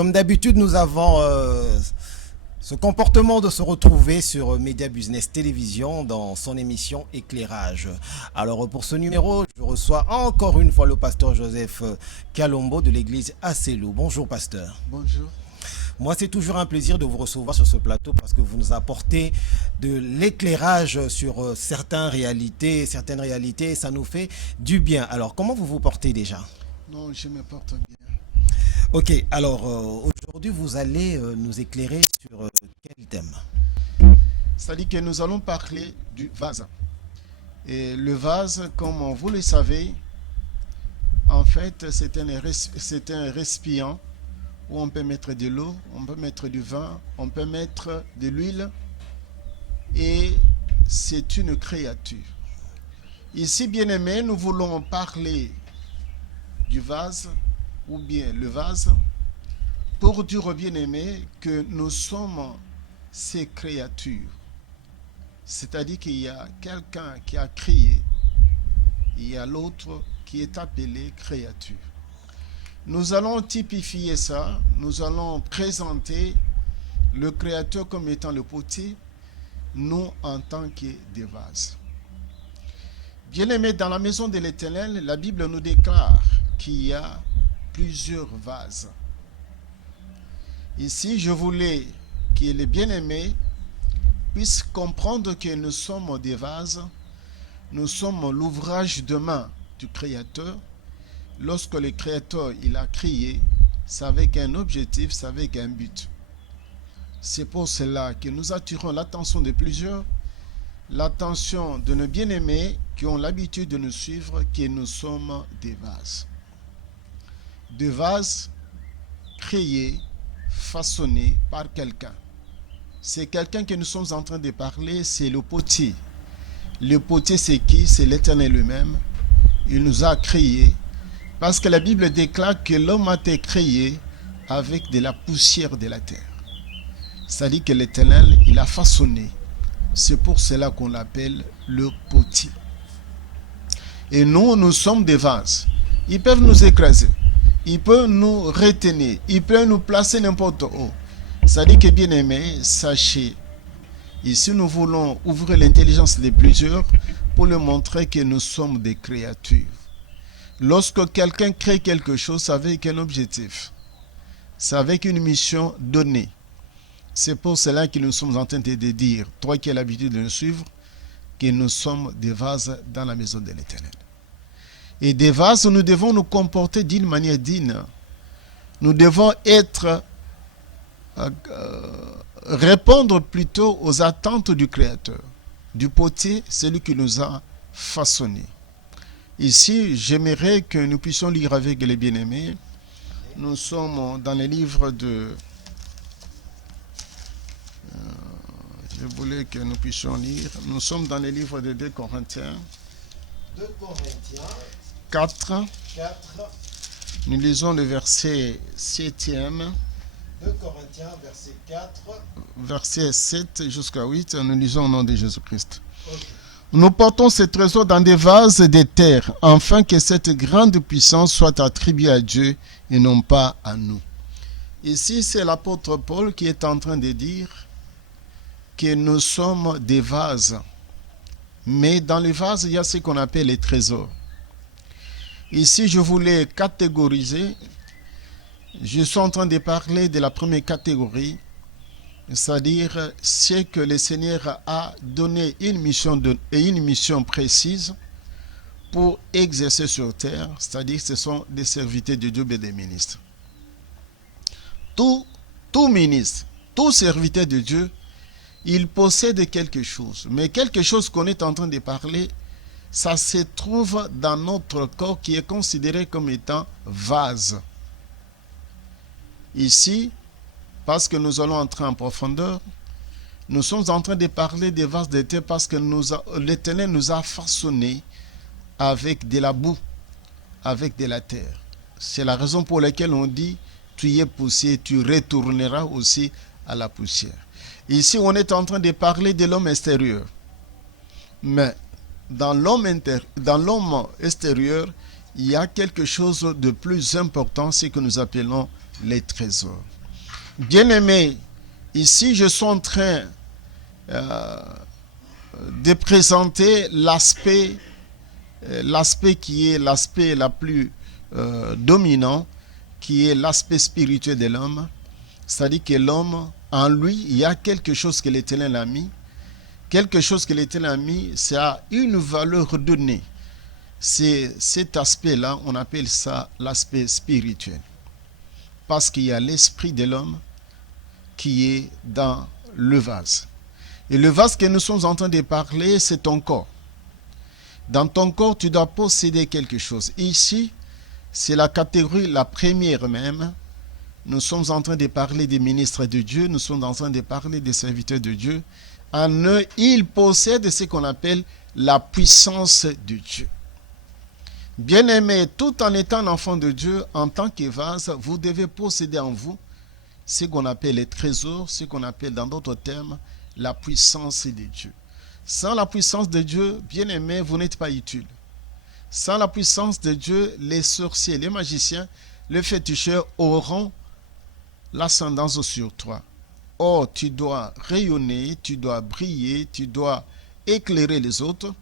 Comme d'habitude, nous avons ce comportement de se retrouver sur Média Business Télévision dans son émission Éclairage. Alors pour ce numéro, je reçois encore une fois le pasteur Joseph Kalombo de l'église Asselo. Bonjour pasteur. Bonjour. Moi, c'est toujours un plaisir de vous recevoir sur ce plateau parce que vous nous apportez de l'éclairage sur certaines réalités, ça nous fait du bien. Alors, comment vous vous portez déjà? Non, je me porte bien. Ok, alors aujourd'hui, vous allez nous éclairer sur quel thème? C'est-à-dire que nous allons parler du vase. Et le vase, comme vous le savez, en fait, c'est un récipient où on peut mettre de l'eau, on peut mettre du vin, on peut mettre de l'huile. Et c'est une créature. Ici, bien-aimés, nous voulons parler du vase, ou bien le vase, pour dire, bien-aimés, que nous sommes ces créatures. C'est-à-dire qu'il y a quelqu'un qui a créé, il y a l'autre qui est appelé créature. Nous allons typifier ça, nous allons présenter le créateur comme étant le potier, nous en tant que des vases. Bien-aimés, dans la maison de l'Éternel, la Bible nous déclare qu'il y a plusieurs vases. Ici, je voulais que les bien-aimés puissent comprendre que nous sommes des vases, nous sommes l'ouvrage de main du Créateur. Lorsque le Créateur il a créé, c'est avec un objectif, c'est avec un but. C'est pour cela que nous attirons l'attention de plusieurs, l'attention de nos bien-aimés qui ont l'habitude de nous suivre, que nous sommes des vases. Des vases créés, façonnés par quelqu'un. C'est quelqu'un que nous sommes en train de parler, c'est le potier. Le potier, c'est qui? C'est l'Éternel lui-même. Il nous a créés. Parce que la Bible déclare que l'homme a été créé avec de la poussière de la terre. C'est-à-dire que l'Éternel, il a façonné. C'est pour cela qu'on l'appelle le potier. Et nous, nous sommes des vases. Ils peuvent nous écraser. Ils peuvent nous retenir. Ils peuvent nous placer n'importe où. C'est-à-dire que, bien aimés, sachez, ici nous voulons ouvrir l'intelligence de plusieurs pour leur montrer que nous sommes des créatures. Lorsque quelqu'un crée quelque chose, c'est avec un objectif. C'est avec une mission donnée. C'est pour cela que nous sommes en train de dire, toi qui as l'habitude de nous suivre, que nous sommes des vases dans la maison de l'Éternel. Et des vases, nous devons nous comporter d'une manière digne. Nous devons répondre plutôt aux attentes du Créateur, du potier, celui qui nous a façonnés. Ici, j'aimerais que nous puissions lire avec les bien-aimés. Nous sommes dans les livres de... je voulais que nous puissions lire. Nous sommes dans les livres de 2 Corinthiens. 2 Corinthiens 4. 4. Nous lisons le verset 7e. 2 Corinthiens, verset 4. Verset 7 jusqu'à 8. Nous lisons au nom de Jésus-Christ. Okay. Nous portons ces trésors dans des vases de terre, afin que cette grande puissance soit attribuée à Dieu et non pas à nous. Ici, c'est l'apôtre Paul qui est en train de dire que nous sommes des vases. Mais dans les vases, il y a ce qu'on appelle les trésors. Ici, je voulais catégoriser. Je suis en train de parler de la première catégorie, c'est-à-dire c'est que le Seigneur a donné une mission précise pour exercer sur terre, c'est-à-dire ce sont des serviteurs de Dieu et des ministres. Tout ministre, tout serviteur de Dieu, il possède quelque chose. Mais quelque chose qu'on est en train de parler, ça se trouve dans notre corps qui est considéré comme étant vase. Ici, parce que nous allons entrer en profondeur, nous sommes en train de parler des vases de terre parce que l'Éternel nous a façonnés avec de la boue, avec de la terre. C'est la raison pour laquelle on dit, tu es poussière, tu retourneras aussi à la poussière. Ici, on est en train de parler de l'homme extérieur. Mais dans l'homme extérieur, il y a quelque chose de plus important, c'est que nous appelons les trésors. Bien-aimés, ici je suis en train de présenter l'aspect qui est l'aspect la plus dominant, qui est l'aspect spirituel de l'homme. C'est-à-dire que l'homme, en lui, il y a quelque chose que l'Éternel a mis. Quelque chose que l'Éternel a mis, ça a une valeur donnée. C'est cet aspect-là, on appelle ça l'aspect spirituel. Parce qu'il y a l'esprit de l'homme qui est dans le vase. Et le vase que nous sommes en train de parler, c'est ton corps. Dans ton corps, tu dois posséder quelque chose. Ici, c'est la catégorie, la première même. Nous sommes en train de parler des ministres de Dieu, nous sommes en train de parler des serviteurs de Dieu. En eux, ils possèdent ce qu'on appelle la puissance de Dieu. Bien-aimés, tout en étant enfant de Dieu, en tant que vase, vous devez posséder en vous ce qu'on appelle les trésors, ce qu'on appelle dans d'autres termes la puissance de Dieu. Sans la puissance de Dieu, bien-aimés, vous n'êtes pas utile. Sans la puissance de Dieu, les sorciers, les magiciens, les féticheurs auront l'ascendance sur toi. Or, tu dois rayonner, tu dois briller, tu dois éclairer les autres.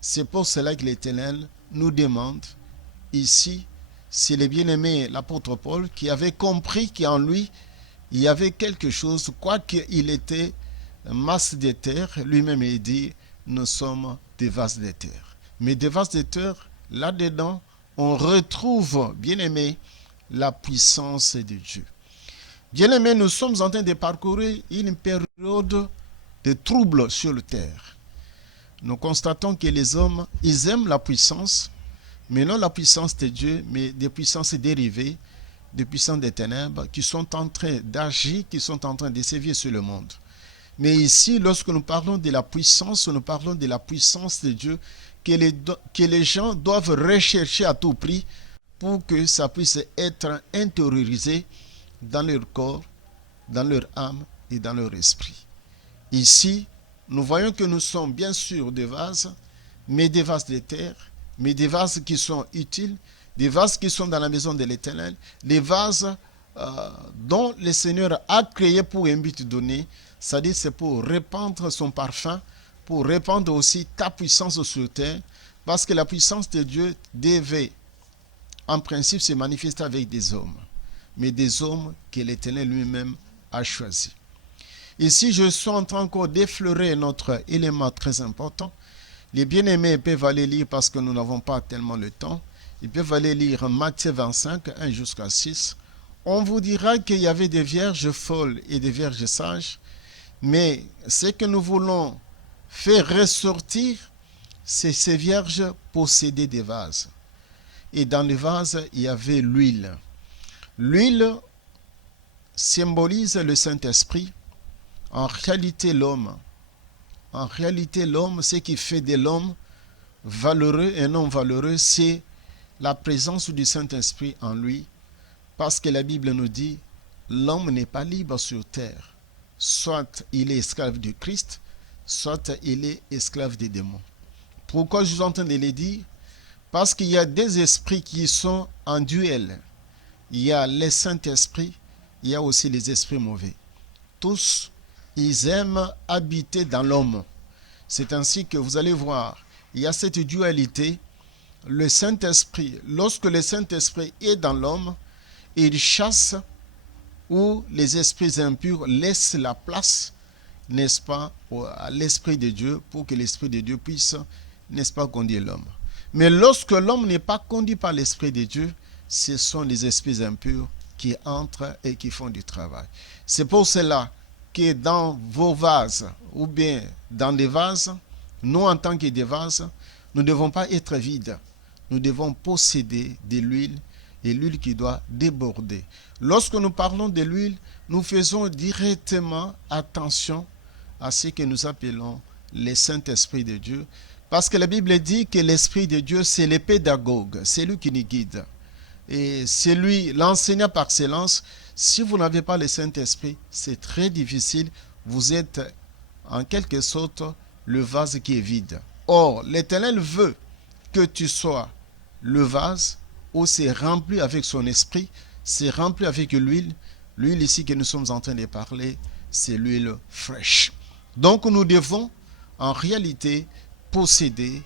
C'est pour cela que l'Éternel nous demande ici, c'est le bien-aimé l'apôtre Paul qui avait compris qu'en lui, il y avait quelque chose, quoiqu'il était masse de terre, lui-même il dit, nous sommes des vases de terre. Mais des vases de terre, là-dedans, on retrouve, bien-aimé, la puissance de Dieu. Bien-aimés, nous sommes en train de parcourir une période de troubles sur la terre. Nous constatons que les hommes, ils aiment la puissance, mais non la puissance de Dieu, mais des puissances dérivées, des puissances des ténèbres qui sont en train d'agir, qui sont en train de sévir sur le monde. Mais ici, lorsque nous parlons de la puissance, nous parlons de la puissance de Dieu que les gens doivent rechercher à tout prix pour que ça puisse être intériorisé dans leur corps, dans leur âme et dans leur esprit. Ici, nous voyons que nous sommes bien sûr des vases, mais des vases de terre, mais des vases qui sont utiles, des vases qui sont dans la maison de l'Éternel, des vases dont le Seigneur a créé pour un but donné, c'est-à-dire c'est pour répandre son parfum, pour répandre aussi ta puissance sur terre, parce que la puissance de Dieu devait en principe se manifester avec des hommes, mais des hommes que l'Éternel lui-même a choisis. Ici, je suis en train encore d'effleurer notre élément très important. Les bien-aimés peuvent aller lire parce que nous n'avons pas tellement le temps. Ils peuvent aller lire Matthieu 25, 1 jusqu'à 6. On vous dira qu'il y avait des vierges folles et des vierges sages, mais ce que nous voulons faire ressortir, c'est ces vierges possédaient des vases. Et dans les vases, il y avait l'huile. L'huile symbolise le Saint-Esprit. En réalité, l'homme, ce qui fait de l'homme valeureux et non valeureux, c'est la présence du Saint-Esprit en lui. Parce que la Bible nous dit, l'homme n'est pas libre sur terre. Soit il est esclave du Christ, soit il est esclave des démons. Pourquoi je suis en train de le dire? Parce qu'il y a des esprits qui sont en duel. Il y a les Saint-Esprits, il y a aussi les esprits mauvais. Tous, ils aiment habiter dans l'homme. C'est ainsi que vous allez voir, il y a cette dualité. Le Saint-Esprit, lorsque le Saint-Esprit est dans l'homme, il chasse où les esprits impurs laissent la place, n'est-ce pas, à l'Esprit de Dieu pour que l'Esprit de Dieu puisse, n'est-ce pas, conduire l'homme. Mais lorsque l'homme n'est pas conduit par l'Esprit de Dieu, ce sont les esprits impurs qui entrent et qui font du travail. C'est pour cela que dans vos vases, ou bien dans des vases, nous en tant que des vases, nous ne devons pas être vides. Nous devons posséder de l'huile et l'huile qui doit déborder. Lorsque nous parlons de l'huile, nous faisons directement attention à ce que nous appelons le Saint-Esprit de Dieu. Parce que la Bible dit que l'Esprit de Dieu, c'est le pédagogue, c'est lui qui nous guide. Et c'est lui, l'enseignant par excellence. Si vous n'avez pas le Saint-Esprit, c'est très difficile. Vous êtes en quelque sorte le vase qui est vide. Or, l'Éternel veut que tu sois le vase où c'est rempli avec son esprit, c'est rempli avec l'huile. L'huile ici que nous sommes en train de parler, c'est l'huile fraîche. Donc nous devons en réalité posséder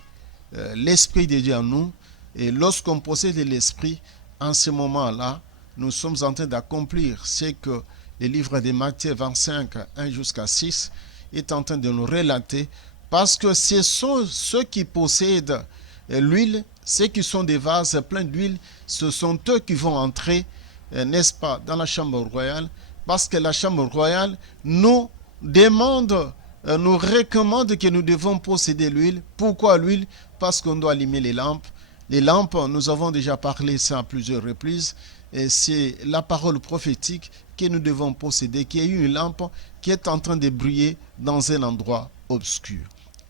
l'Esprit de Dieu en nous. Et lorsqu'on possède l'Esprit, en ce moment-là, nous sommes en train d'accomplir ce que le livre de Matthieu 25, 1 jusqu'à 6 est en train de nous relater, parce que ce sont ceux qui possèdent l'huile, ceux qui sont des vases pleins d'huile, ce sont eux qui vont entrer, n'est-ce pas, dans la chambre royale, parce que la chambre royale nous demande, nous recommande que nous devons posséder l'huile. Pourquoi l'huile? Parce qu'on doit allumer les lampes. Les lampes, nous avons déjà parlé ça à plusieurs reprises, et c'est la parole prophétique que nous devons posséder, qui est une lampe qui est en train de briller dans un endroit obscur.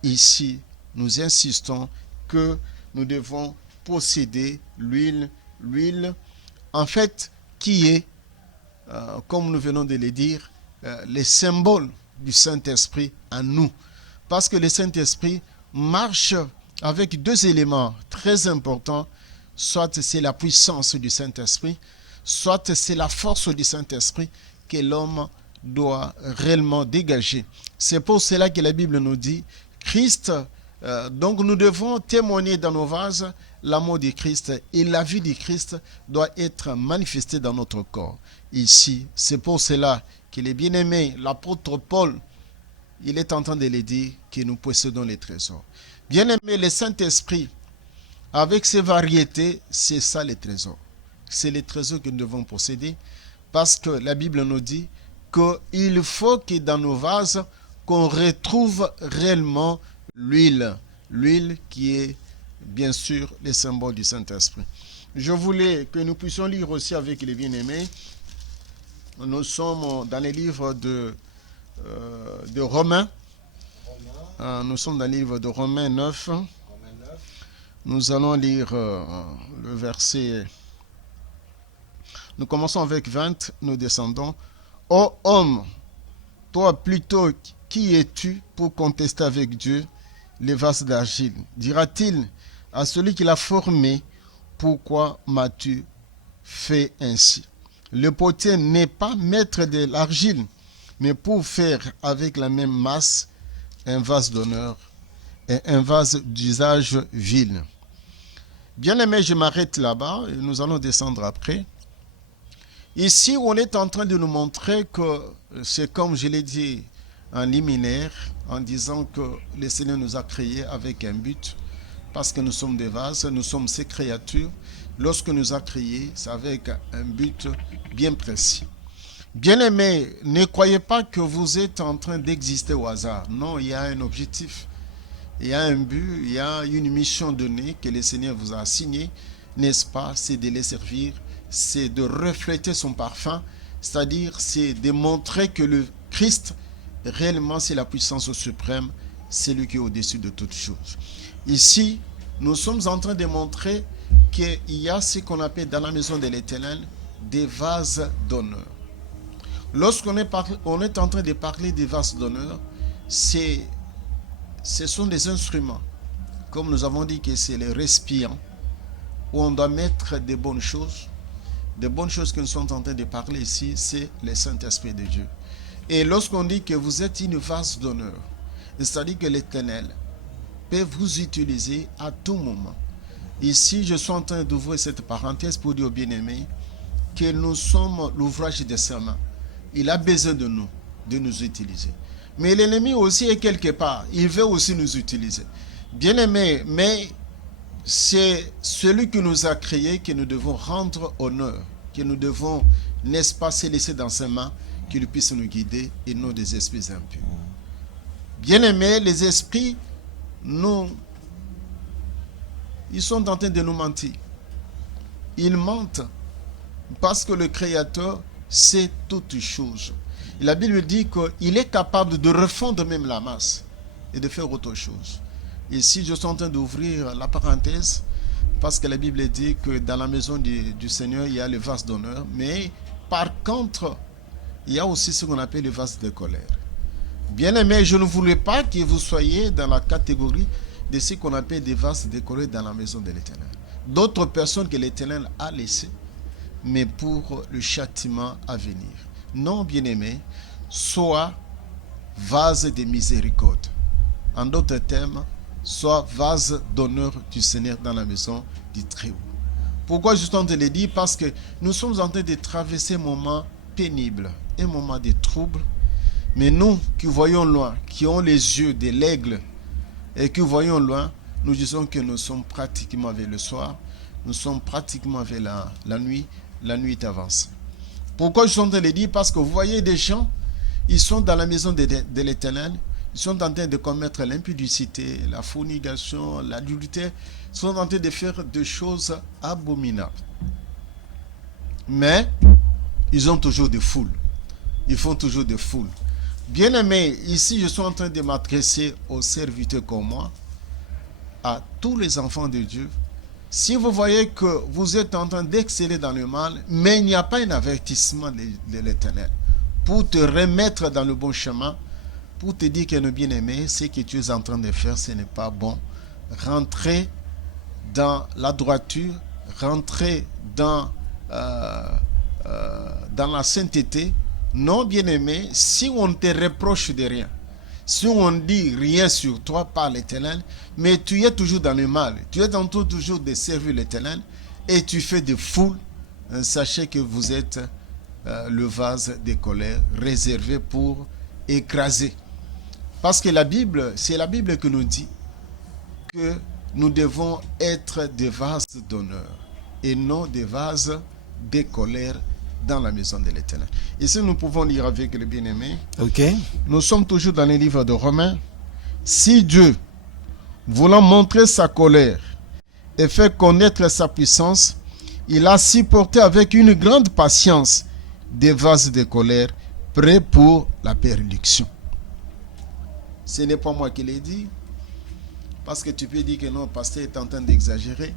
Ici, nous insistons que nous devons posséder l'huile. L'huile, en fait, qui est, comme nous venons de le dire, le symbole du Saint-Esprit en nous. Parce que le Saint-Esprit marche avec deux éléments très importants. Soit c'est la puissance du Saint-Esprit, soit c'est la force du Saint-Esprit que l'homme doit réellement dégager. C'est pour cela que la Bible nous dit, Christ, donc nous devons témoigner dans nos vases l'amour du Christ, et la vie du Christ doit être manifestée dans notre corps. Ici, c'est pour cela que les bien-aimés, l'apôtre Paul, il est en train de le dire que nous possédons les trésors. Bien-aimés, le Saint-Esprit, avec ses variétés, c'est ça les trésors. C'est les trésors que nous devons posséder, parce que la Bible nous dit qu'il faut que dans nos vases, qu'on retrouve réellement l'huile. L'huile qui est, bien sûr, le symbole du Saint-Esprit. Je voulais que nous puissions lire aussi avec les bien-aimés. Nous sommes dans les livres de Romains. Nous sommes dans le livre de Romains 9. Nous allons lire le verset. Nous commençons avec 20, nous descendons. Ô homme, toi plutôt, qui es-tu pour contester avec Dieu les vases d'argile? Dira-t-il à celui qui l'a formé, pourquoi m'as-tu fait ainsi? Le potier n'est pas maître de l'argile, mais pour faire avec la même masse un vase d'honneur et un vase d'usage vil. Bien aimé, je m'arrête là-bas et nous allons descendre après. Ici, on est en train de nous montrer que c'est comme je l'ai dit en liminaire, en disant que le Seigneur nous a créés avec un but, parce que nous sommes des vases, nous sommes ses créatures. Lorsque nous a créés, c'est avec un but bien précis. Bien-aimés, ne croyez pas que vous êtes en train d'exister au hasard. Non, il y a un objectif, il y a un but, il y a une mission donnée que le Seigneur vous a assignée, n'est-ce pas? C'est de les servir, c'est de refléter son parfum, c'est-à-dire c'est de montrer que le Christ, réellement, c'est la puissance suprême, c'est lui qui est au-dessus de toutes choses. Ici, nous sommes en train de montrer qu'il y a ce qu'on appelle dans la maison de l'Éternel des vases d'honneur. Lorsqu'on est en train de parler des vases d'honneur, ce sont des instruments. Comme nous avons dit que c'est les récipients où on doit mettre des bonnes choses. Des bonnes choses que nous sommes en train de parler ici, c'est le Saint-Esprit de Dieu. Et lorsqu'on dit que vous êtes une vase d'honneur, c'est-à-dire que l'Éternel peut vous utiliser à tout moment. Ici, je suis en train d'ouvrir cette parenthèse pour dire aux bien-aimés que nous sommes l'ouvrage de sa main. Il a besoin de nous utiliser. Mais l'ennemi aussi est quelque part. Il veut aussi nous utiliser. Bien-aimés, mais c'est celui qui nous a créés que nous devons rendre honneur, que nous devons, n'est-ce pas, se laisser dans ses mains, qu'il puisse nous guider et non des esprits impurs. Bien-aimés, les esprits, ils sont en train de nous mentir. Ils mentent parce que le Créateur sait toutes choses. Et la Bible dit qu'il est capable de refondre même la masse et de faire autre chose. Ici, je suis en train d'ouvrir la parenthèse parce que la Bible dit que dans la maison du Seigneur, il y a le vase d'honneur. Mais par contre, il y a aussi ce qu'on appelle le vase de colère. Bien aimé, je ne voulais pas que vous soyez dans la catégorie de ce qu'on appelle des vases décorés dans la maison de l'Éternel. d'autres personnes que l'Éternel a laissées, mais pour le châtiment à venir. Non, bien-aimé, sois vase de miséricorde. En d'autres termes, sois vase d'honneur du Seigneur dans la maison du Très-Haut. Pourquoi je suis en train de le dire? Parce que nous sommes en train de traverser un moment pénible, un moment de trouble. Mais nous qui voyons loin, qui avons les yeux de l'aigle et qui voyons loin, nous disons que nous sommes pratiquement vers le soir, nous sommes pratiquement vers la nuit avance. Pourquoi je suis en train de le dire? Parce que vous voyez des gens, ils sont dans la maison de l'Éternel, ils sont en train de commettre l'impudicité, la fornication, l'adultère, ils sont en train de faire des choses abominables. Mais ils ont toujours des foules. Ils font toujours des foules. Bien-aimés, ici je suis en train de m'adresser aux serviteurs comme moi, à tous les enfants de Dieu. Si vous voyez que vous êtes en train d'exceller dans le mal, mais il n'y a pas un avertissement de l'Éternel pour te remettre dans le bon chemin, pour te dire que nos bien-aimés, ce que tu es en train de faire, ce n'est pas bon. Rentrez dans la droiture, rentrez dans la sainteté. Non, bien-aimé, si on te reproche de rien, si on dit rien sur toi par l'Éternel, mais tu es toujours dans le mal, tu es en train toujours de servir l'Éternel et tu fais des foules, sachez que vous êtes le vase de colère réservé pour écraser. Parce que c'est la Bible qui nous dit que nous devons être des vases d'honneur et non des vases de colère dans la maison de l'Éternel. Ici, nous pouvons lire avec le bien-aimé. Ok. Nous sommes toujours dans les livres de Romains. Si Dieu, voulant montrer sa colère et faire connaître sa puissance, il a supporté avec une grande patience des vases de colère prêts pour la pérdition. Ce n'est pas moi qui l'ai dit, parce que tu peux dire que non, le pasteur est en train d'exagérer.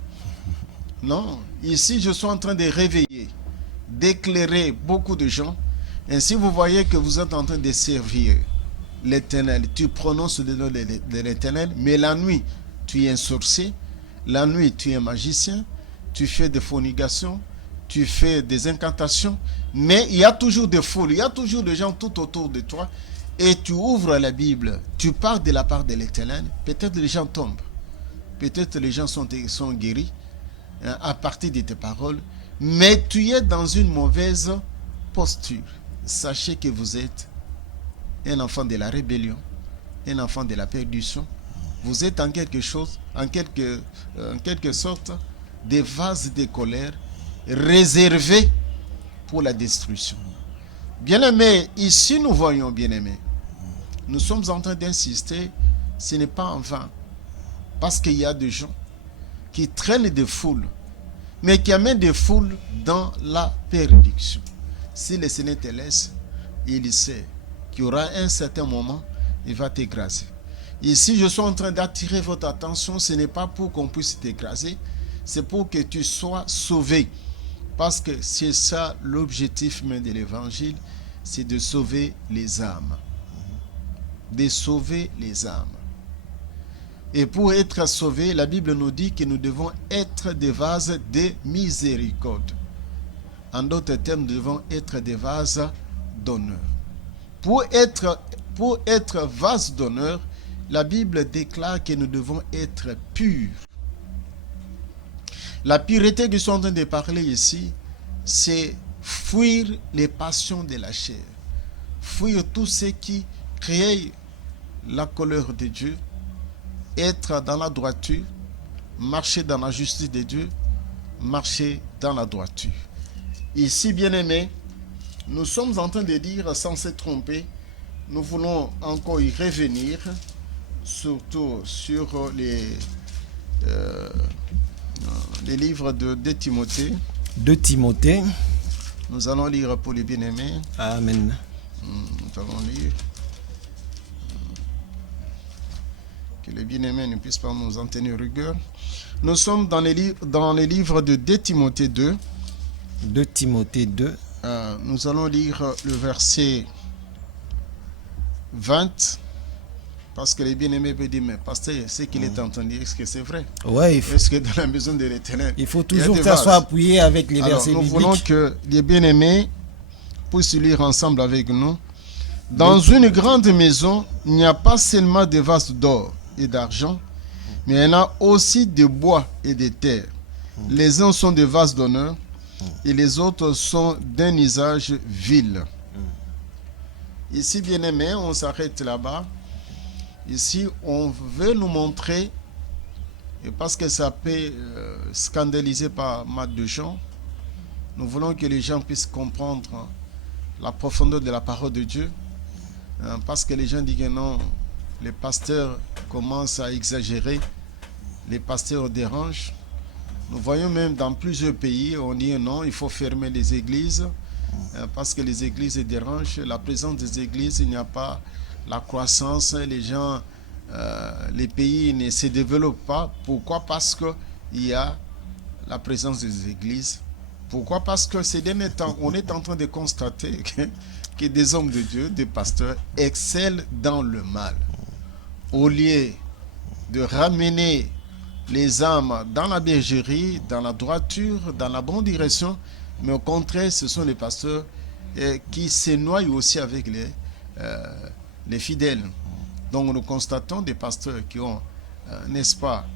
Non, ici je suis en train de réveiller, d'éclairer beaucoup de gens. Ainsi vous voyez que vous êtes en train de servir l'Éternel. Tu prononces le nom de l'Éternel, mais la nuit, tu es un sorcier. La nuit, tu es un magicien. Tu fais des fornications. Tu fais des incantations. Mais il y a toujours des foules. Il y a toujours des gens tout autour de toi. Et tu ouvres la Bible. Tu parles de la part de l'Éternel. Peut-être les gens tombent. Peut-être les gens sont guéris à partir de tes paroles. Mais tu es dans une mauvaise posture. Sachez que vous êtes un enfant de la rébellion, un enfant de la perdition. Vous êtes en quelque sorte des vases de colère réservés pour la destruction. Bien-aimés, ici nous voyons, bien-aimés, nous sommes en train d'insister, ce n'est pas en vain, parce qu'il y a des gens qui traînent des foules, mais qui amènent des foules dans la perdition. Si le Seigneur te laisse, il sait qu'il y aura un certain moment, il va t'écraser. Ici, je suis en train d'attirer votre attention, ce n'est pas pour qu'on puisse t'écraser, c'est pour que tu sois sauvé. Parce que c'est ça l'objectif même de l'évangile, c'est de sauver les âmes. De sauver les âmes. Et pour être sauvés, la Bible nous dit que nous devons être des vases de miséricorde. En d'autres termes, nous devons être des vases d'honneur. Pour être vase d'honneur, la Bible déclare que nous devons être purs. La pureté que je suis en train de parler ici, c'est fuir les passions de la chair. Fuir tout ce qui crée la colère de Dieu. Être dans la droiture, marcher dans la justice de Dieu, marcher dans la droiture. Ici, bien-aimés, nous sommes en train de dire sans se tromper, nous voulons encore y revenir, surtout sur les livres de 2 Timothée. 2 Timothée. Nous allons lire pour les bien-aimés. Amen. Nous allons lire. Que les bien-aimés ne puissent pas nous en tenir rigueur. Nous sommes dans les livres de 2 Timothée 2. 2 Timothée 2. Nous allons lire le verset 20 Parce que les bien-aimés peuvent dire, mais pasteur, ce qu'il est entendu, est-ce que c'est vrai? Ouais, Est-ce que dans la maison de l'Éternel, il faut il y a toujours des que ça vases? soit appuyé avec les Alors, versets nous bibliques. voulons que les bien-aimés puissent lire ensemble avec nous. Dans une grande maison, il n'y a pas seulement des vases d'or et d'argent, mais il y en a aussi de bois et de terre. Les uns sont des vases d'honneur et les autres sont d'un usage vil. Ici, bien-aimés, on s'arrête là-bas. Ici, on veut nous montrer, et parce que ça peut scandaliser pas mal de gens, nous voulons que les gens puissent comprendre la profondeur de la parole de Dieu. Parce que les gens disent que non, les pasteurs commencent à exagérer, les pasteurs dérangent. Nous voyons même dans plusieurs pays, on dit non, il faut fermer les églises, parce que les églises dérangent. La présence des églises, il n'y a pas la croissance, les gens, les pays ne se développent pas. Pourquoi? Parce qu'il y a la présence des églises. Pourquoi? Parce que ces derniers temps, on est en train de constater que des hommes de Dieu, des pasteurs, excellent dans le mal. Au lieu de ramener les âmes dans la bergerie, dans la droiture, dans la bonne direction, mais au contraire, ce sont les pasteurs qui se noient aussi avec les fidèles. Donc nous constatons des pasteurs qui ont, n'est-ce pas,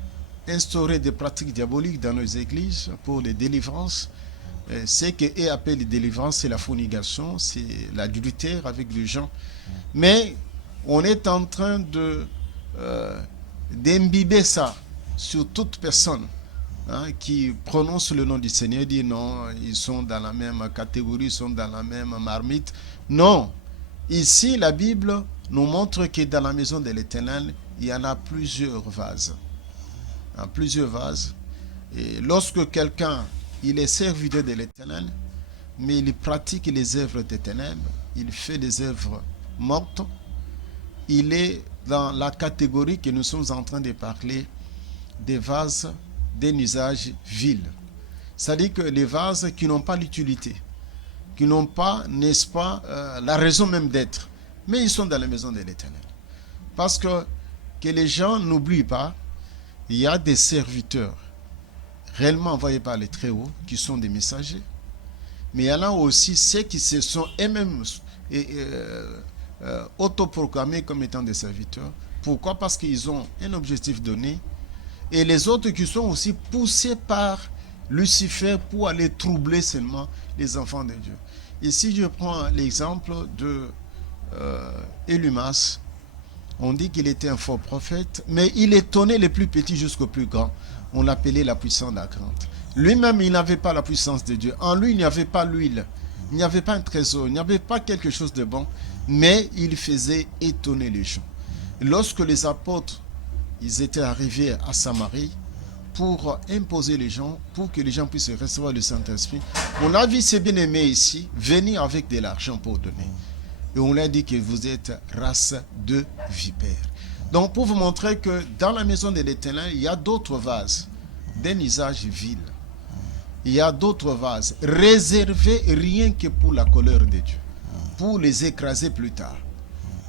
instauré des pratiques diaboliques dans nos églises pour les délivrances. Ce qu'eux appellent les délivrances, c'est la fornication, c'est l'adultère avec les gens. Mais on est en train d'imbiber ça sur toute personne qui prononce le nom du Seigneur, dit non, ils sont dans la même catégorie, ils sont dans la même marmite. Non, ici la Bible nous montre que dans la maison de l'Éternel, il y en a plusieurs vases. Plusieurs vases. Et lorsque quelqu'un, il est serviteur de l'Éternel, mais il pratique les œuvres des ténèbres, il fait des œuvres mortes, il est dans la catégorie que nous sommes en train de parler des vases d'un usage vil. C'est-à-dire que les vases qui n'ont pas l'utilité, qui n'ont pas, n'est-ce pas, la raison même d'être, mais ils sont dans la maison de l'Éternel. Parce que les gens n'oublient pas, il y a des serviteurs réellement envoyés par les Très-Hauts qui sont des messagers, mais il y en a aussi ceux qui se sont eux-mêmes autoproclamés comme étant des serviteurs. Pourquoi? Parce qu'ils ont un objectif donné, et les autres qui sont aussi poussés par Lucifer pour aller troubler seulement les enfants de Dieu. Ici, je prends l'exemple de Élumas. On dit qu'il était un faux prophète, mais il étonnait les plus petits jusqu'aux plus grands. On l'appelait la puissance de la crainte. Lui-même, il n'avait pas la puissance de Dieu. En lui, il n'y avait pas l'huile. Il n'y avait pas un trésor. Il n'y avait pas quelque chose de bon. Mais il faisait étonner les gens. Lorsque les apôtres, ils étaient arrivés à Samarie pour imposer les gens, pour que les gens puissent recevoir le Saint-Esprit, on a vu ces bien-aimés ici venir avec de l'argent pour donner. Et on leur dit que vous êtes race de vipères. Donc pour vous montrer que dans la maison de l'Éternel, il y a d'autres vases d'un usage vil. Il y a d'autres vases réservés rien que pour la colère de Dieu, pour les écraser plus tard.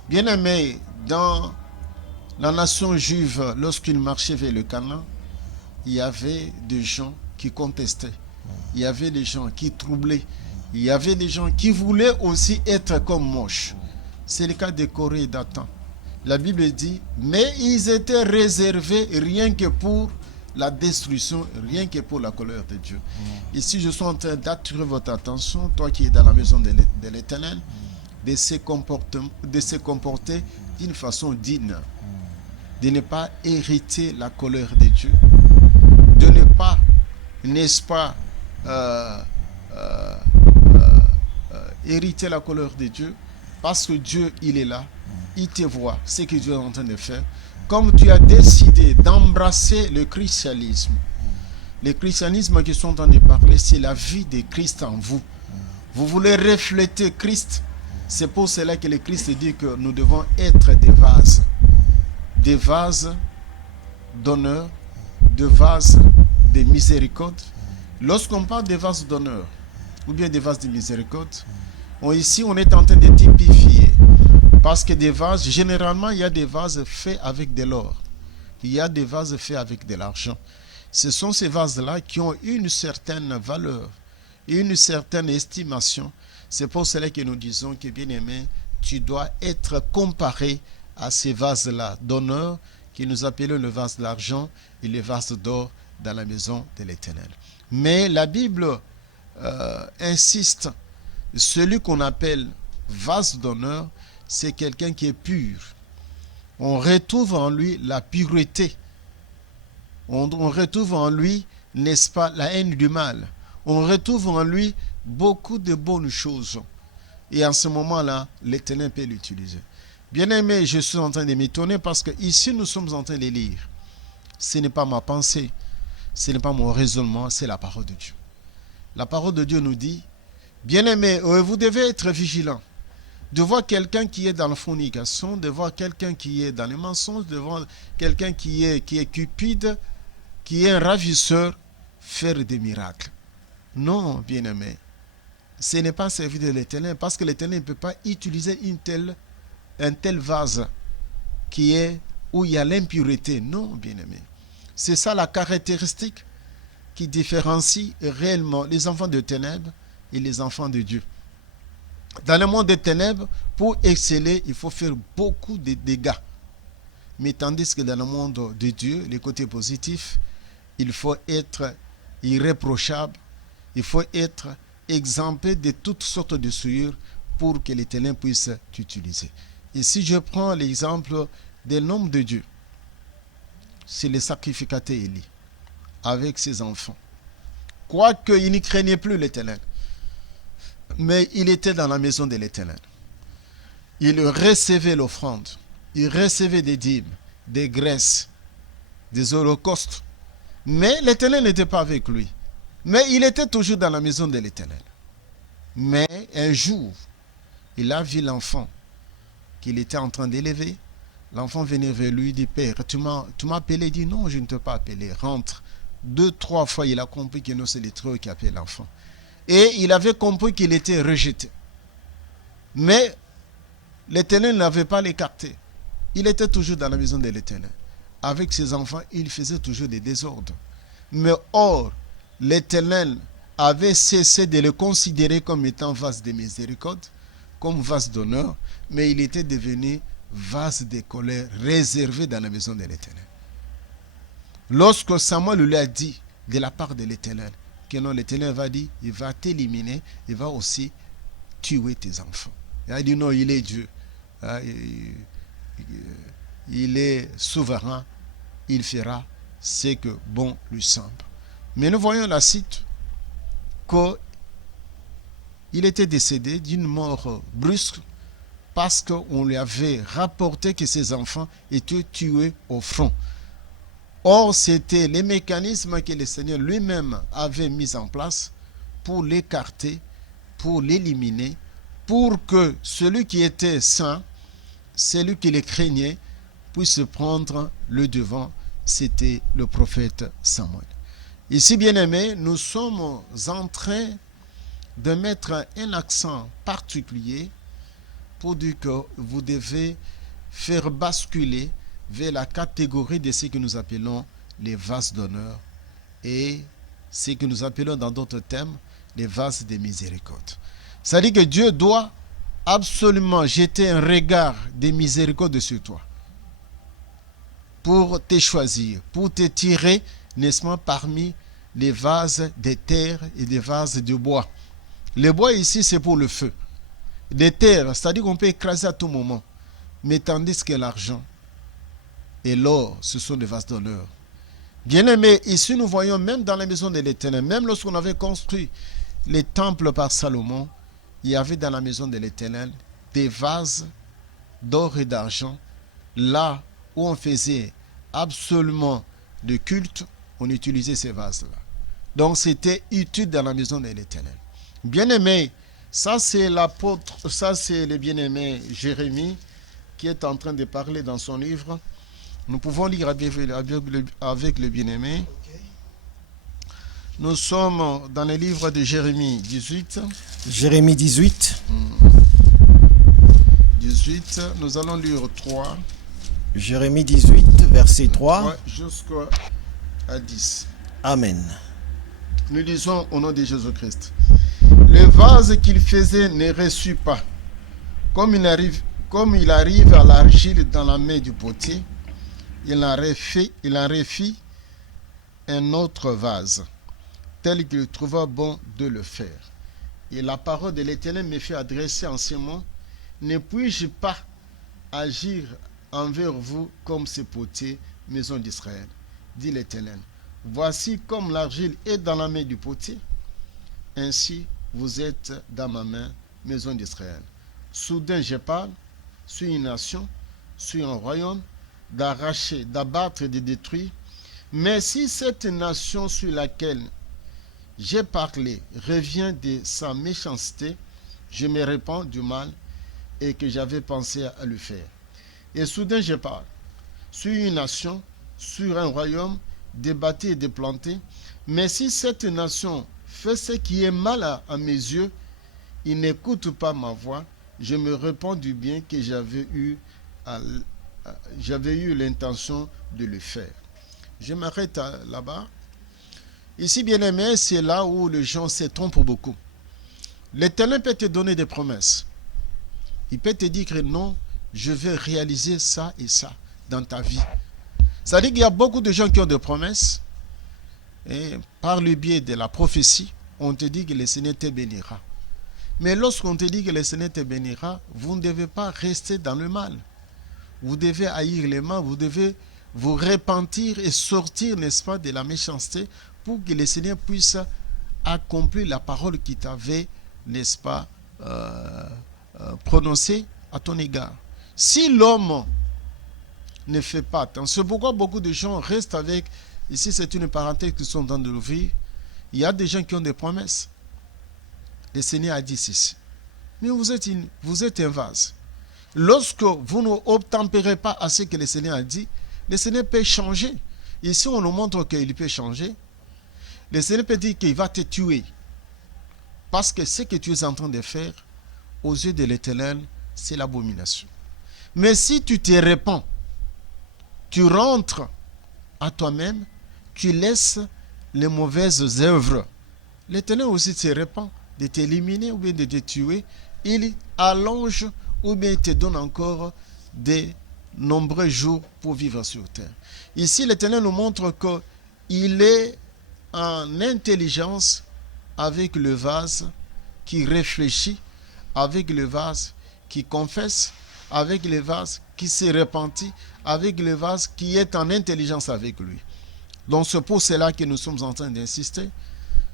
Bien-aimés, dans la nation juive, lorsqu'ils marchaient vers le Canaan, il y avait des gens qui contestaient. Il y avait des gens qui troublaient. Il y avait des gens qui voulaient aussi être comme Moche. C'est le cas de Corée et Dathan. La Bible dit, mais ils étaient réservés rien que pour la destruction, rien que pour la colère de Dieu. Ici, je suis en train d'attirer votre attention, toi qui es dans la maison de l'Éternel, de se comporter d'une façon digne, de ne pas hériter la colère de Dieu, de ne pas, n'est-ce pas, hériter la colère de Dieu, parce que Dieu, il est là, il te voit, ce que Dieu est en train de faire. Comme tu as décidé d'embrasser le christianisme qui sont en train de parler, c'est la vie de Christ en vous. Vous voulez refléter Christ. C'est pour cela que le Christ dit que nous devons être des vases d'honneur, des vases de miséricorde. Lorsqu'on parle des vases d'honneur ou bien des vases de miséricorde, Ici, on est en train de typifier. Parce que des vases, généralement, il y a des vases faits avec de l'or. Il y a des vases faits avec de l'argent. Ce sont ces vases-là qui ont une certaine valeur et une certaine estimation. C'est pour cela que nous disons que, bien-aimé, tu dois être comparé à ces vases-là d'honneur que nous appelons le vase d'argent et le vase d'or dans la maison de l'Éternel. Mais la Bible insiste, celui qu'on appelle vase d'honneur, c'est quelqu'un qui est pur. On retrouve en lui la pureté. On retrouve en lui, n'est-ce pas, la haine du mal. On retrouve en lui beaucoup de bonnes choses. Et en ce moment-là, l'Éternel peut l'utiliser. Bien-aimé, je suis en train de m'étonner parce que ici, nous sommes en train de lire. Ce n'est pas ma pensée, ce n'est pas mon raisonnement, c'est la parole de Dieu. La parole de Dieu nous dit, bien-aimé, vous devez être vigilant. De voir quelqu'un qui est dans la fornication, de voir quelqu'un qui est dans les mensonges, de voir quelqu'un qui est cupide, qui est un ravisseur, faire des miracles. Non, bien-aimé, ce n'est pas servir de l'Éternel, parce que l'Éternel ne peut pas utiliser un tel vase où il y a l'impureté. Non, bien-aimé. C'est ça la caractéristique qui différencie réellement les enfants de ténèbres et les enfants de Dieu. Dans le monde des ténèbres, pour exceller, il faut faire beaucoup de dégâts. Mais tandis que dans le monde de Dieu, les côtés positifs, il faut être irréprochable, il faut être exempté de toutes sortes de souillures pour que l'Éternel puisse t'utiliser. Et si je prends l'exemple de l'homme de Dieu, c'est le sacrificateur Élie, avec ses enfants. Quoique il n'y craignait plus l'Éternel, mais il était dans la maison de l'Éternel. Il recevait l'offrande, il recevait des dîmes, des graisses, des holocaustes. Mais l'Éternel n'était pas avec lui. Mais il était toujours dans la maison de l'Éternel. Mais un jour, il a vu l'enfant qu'il était en train d'élever. L'enfant venait vers lui et dit, Père, tu m'as appelé? Il dit, non, je ne t'ai pas appelé, rentre. 2, 3 fois, il a compris que non, c'est l'Éternel qui appelait l'enfant. Et il avait compris qu'il était rejeté. Mais l'Éternel n'avait pas l'écarté. Il était toujours dans la maison de l'Éternel. Avec ses enfants, il faisait toujours des désordres. Mais or, l'Éternel avait cessé de le considérer comme étant vase de miséricorde, comme vase d'honneur, mais il était devenu vase de colère réservé dans la maison de l'Éternel. Lorsque Samuel lui a dit de la part de l'Éternel que non, l'Éternel va dire, il va t'éliminer, il va aussi tuer tes enfants. Il a dit non, il est Dieu. Il est souverain, il fera ce que bon lui semble. Mais nous voyons la suite qu'il était décédé d'une mort brusque parce qu'on lui avait rapporté que ses enfants étaient tués au front. Or, c'était les mécanismes que le Seigneur lui-même avait mis en place pour l'écarter, pour l'éliminer, pour que celui qui était saint, celui qui les craignait, puisse prendre le devant. C'était le prophète Samuel. Ici, bien-aimés, nous sommes en train de mettre un accent particulier pour dire que vous devez faire basculer vers la catégorie de ce que nous appelons les vases d'honneur et ce que nous appelons dans d'autres termes les vases de miséricorde. C'est-à-dire que Dieu doit absolument jeter un regard de miséricorde sur toi pour te choisir, pour te tirer, n'est-ce pas, parmi les vases de terre et des vases de bois. Le bois ici, c'est pour le feu. Des terres, c'est-à-dire qu'on peut écraser à tout moment. Mais tandis que l'argent et l'or, ce sont des vases d'honneur. Bien-aimés, ici nous voyons même dans la maison de l'Éternel, même lorsqu'on avait construit les temples par Salomon, il y avait dans la maison de l'Éternel des vases d'or et d'argent. Là où on faisait absolument de culte, on utilisait ces vases-là. Donc c'était utile dans la maison de l'Éternel. Bien-aimés, ça c'est l'apôtre, ça c'est le bien-aimé Jérémie qui est en train de parler dans son livre. Nous pouvons lire avec le bien-aimé. Nous sommes dans le livre de Jérémie 18. Jérémie 18. 18, nous allons lire 3. Jérémie 18, verset 3. Ouais, jusqu'à 10. Amen. Nous lisons au nom de Jésus-Christ. Le vase qu'il faisait ne reçut pas. Comme il arrive à l'argile dans la main du potier, il en refit un autre vase, tel qu'il trouva bon de le faire. Et la parole de l'Éternel me fait adresser en ces mots: ne puis-je pas agir envers vous comme ce potier, maison d'Israël, dit l'Éternel. Voici comme l'argile est dans la main du potier, ainsi vous êtes dans ma main, maison d'Israël. Soudain je parle, sur une nation, sur un royaume, d'arracher, d'abattre et de détruire. Mais si cette nation sur laquelle j'ai parlé revient de sa méchanceté, je me répands du mal et que j'avais pensé à le faire. Et soudain je parle, sur une nation, sur un royaume, débattu et déplanté. Mais si cette nation fait ce qui est mal à mes yeux, il n'écoute pas ma voix, je me répands du bien que j'avais eu l'intention de le faire. Je m'arrête là-bas. Ici, bien-aimé, c'est là où les gens se trompent beaucoup. L'Éternel peut te donner des promesses. Il peut te dire que non, je vais réaliser ça et ça dans ta vie. Ça dit qu'il y a beaucoup de gens qui ont des promesses. Et par le biais de la prophétie, on te dit que le Seigneur te bénira. Mais lorsqu'on te dit que le Seigneur te bénira, vous ne devez pas rester dans le mal. Vous devez haïr les mal, vous devez vous repentir et sortir, n'est-ce pas, de la méchanceté pour que le Seigneur puisse accomplir la parole qu'il t'avait, n'est-ce pas, prononcée à ton égard. Si l'homme ne fait pas attention, c'est pourquoi beaucoup de gens restent avec, ici c'est une parenthèse qu'ils sont dans de l'ouvrir, il y a des gens qui ont des promesses. Le Seigneur a dit ceci. Mais vous êtes un vase. Lorsque vous n'obtempérez pas à ce que le Seigneur a dit, le Seigneur peut changer. Ici, on nous montre qu'il peut changer. Le Seigneur peut dire qu'il va te tuer. Parce que ce que tu es en train de faire, aux yeux de l'Éternel, c'est l'abomination. Mais si tu te répands, tu rentres à toi-même, tu laisses les mauvaises œuvres, l'Éternel aussi se répand de t'éliminer ou bien de te tuer. Il allonge ou bien il te donne encore de nombreux jours pour vivre sur terre. Ici, l'Éternel nous montre qu'il est en intelligence avec le vase qui réfléchit, avec le vase qui confesse, avec le vase qui se repentit, avec le vase qui est en intelligence avec lui. Donc c'est pour cela que nous sommes en train d'insister.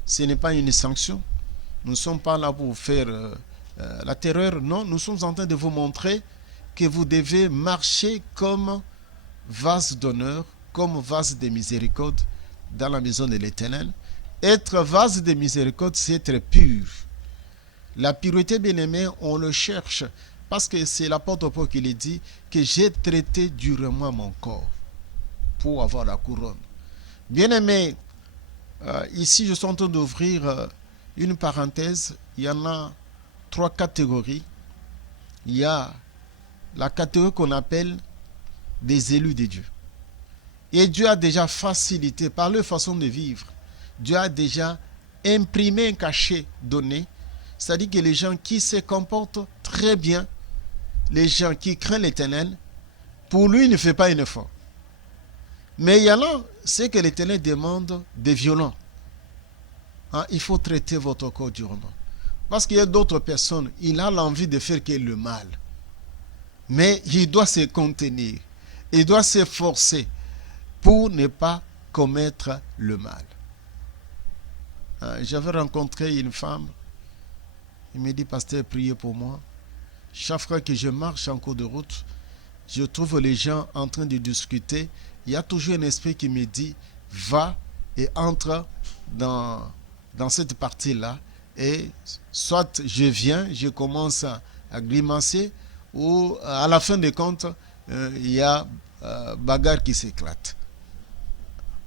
Ce n'est pas une sanction. Nous ne sommes pas là pour faire la terreur. Non, nous sommes en train de vous montrer que vous devez marcher comme vase d'honneur, comme vase de miséricorde dans la maison de l'Éternel. Être vase de miséricorde, c'est être pur. La pureté, bien-aimée, on le cherche parce que c'est l'apôtre Paul qui le dit que j'ai traité durement mon corps pour avoir la couronne. Bien-aimé, ici je suis en train d'ouvrir une parenthèse. Il y en a 3 catégories. Il y a la catégorie qu'on appelle des élus de Dieu. Et Dieu a déjà facilité par leur façon de vivre. Dieu a déjà imprimé un cachet donné. C'est-à-dire que les gens qui se comportent très bien, les gens qui craignent l'Éternel, pour lui, il ne fait pas un effort. Mais il y en a, c'est que l'Éternel demande des violents. Il faut traiter votre corps durement. Parce qu'il y a d'autres personnes, il a l'envie de faire que le mal. Mais il doit se contenir. Il doit s'efforcer pour ne pas commettre le mal. J'avais rencontré une femme. Il me dit, pasteur, priez pour moi. Chaque fois que je marche en cours de route, je trouve les gens en train de discuter. Il y a toujours un esprit qui me dit, va et entre dans cette partie-là. Et soit je viens, je commence à grimacer, ou à la fin des comptes, il y a bagarre qui s'éclate.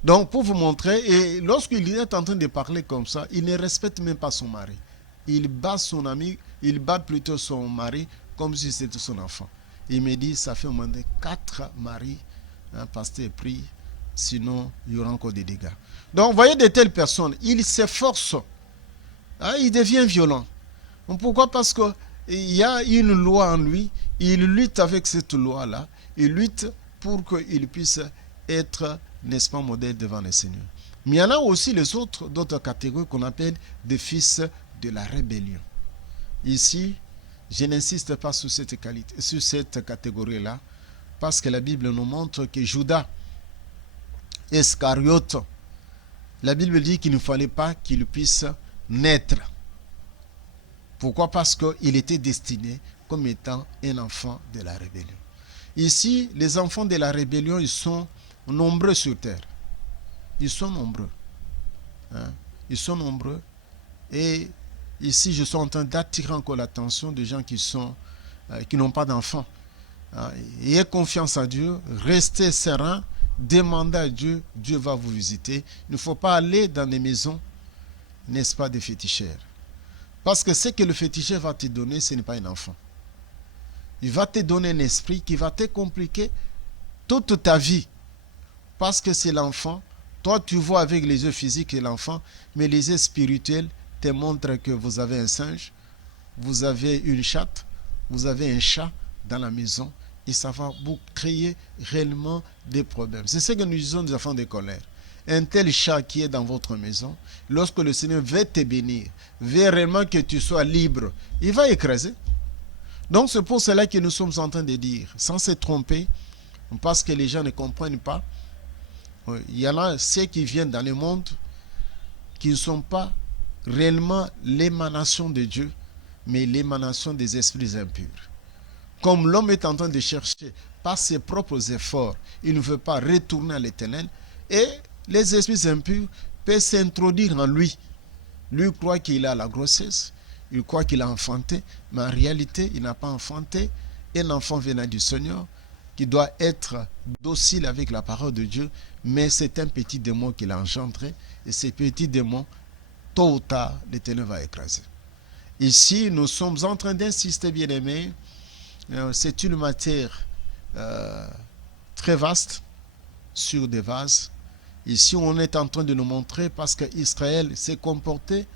Donc, pour vous montrer, et lorsqu'il est en train de parler comme ça, il ne respecte même pas son mari. Il bat son ami, il bat plutôt son mari comme si c'était son enfant. Il me dit, ça fait au moins 4 maris, pasteur, prie, sinon il y aura encore des dégâts. Donc, vous voyez de telles personnes, il s'efforce, il devient violent. Pourquoi? Parce qu'il y a une loi en lui, il lutte avec cette loi-là, il lutte pour qu'il puisse être, n'est-ce pas, modèle devant le Seigneur. Mais il y en a aussi d'autres catégories qu'on appelle des fils de la rébellion. Ici, je n'insiste pas sur cette catégorie-là, parce que la Bible nous montre que Judas Iscariote, la Bible dit qu'il ne fallait pas qu'il puisse naître. Pourquoi? Parce qu'il était destiné comme étant un enfant de la rébellion. Ici, les enfants de la rébellion, ils sont nombreux sur terre. Ils sont nombreux. Ils sont nombreux. Et ici, je suis en train d'attirer encore l'attention des gens qui n'ont pas d'enfants. Ayez confiance en Dieu, restez serein, demandez à Dieu, Dieu va vous visiter. Il ne faut pas aller dans des maisons, n'est-ce pas, des féticheurs. Parce que ce que le féticheur va te donner, ce n'est pas un enfant. Il va te donner un esprit qui va te compliquer toute ta vie. Parce que c'est l'enfant. Toi, tu vois avec les yeux physiques l'enfant, mais les yeux spirituels te montrent que vous avez un singe, vous avez une chatte, vous avez un chat dans la maison, et ça va vous créer réellement des problèmes. C'est ce que nous disons des enfants de colère. Un tel chat qui est dans votre maison, lorsque le Seigneur veut te bénir, veut réellement que tu sois libre, il va écraser. Donc c'est pour cela que nous sommes en train de dire, sans se tromper, parce que les gens ne comprennent pas. Il y en a ceux qui viennent dans le monde qui ne sont pas réellement l'émanation de Dieu, mais l'émanation des esprits impurs. Comme l'homme est en train de chercher par ses propres efforts, il ne veut pas retourner à l'Éternel, et les esprits impurs peuvent s'introduire en lui. Lui croit qu'il a la grossesse, il croit qu'il a enfanté, mais en réalité, il n'a pas enfanté. Un enfant venant du Seigneur qui doit être docile avec la parole de Dieu, mais c'est un petit démon qu'il a engendré, et ces petits démons, tôt ou tard, l'Éternel va écraser. Ici, nous sommes en train d'insister, bien-aimés, c'est une matière très vaste sur des vases. Ici, on est en train de nous montrer parce qu'Israël s'est comporté,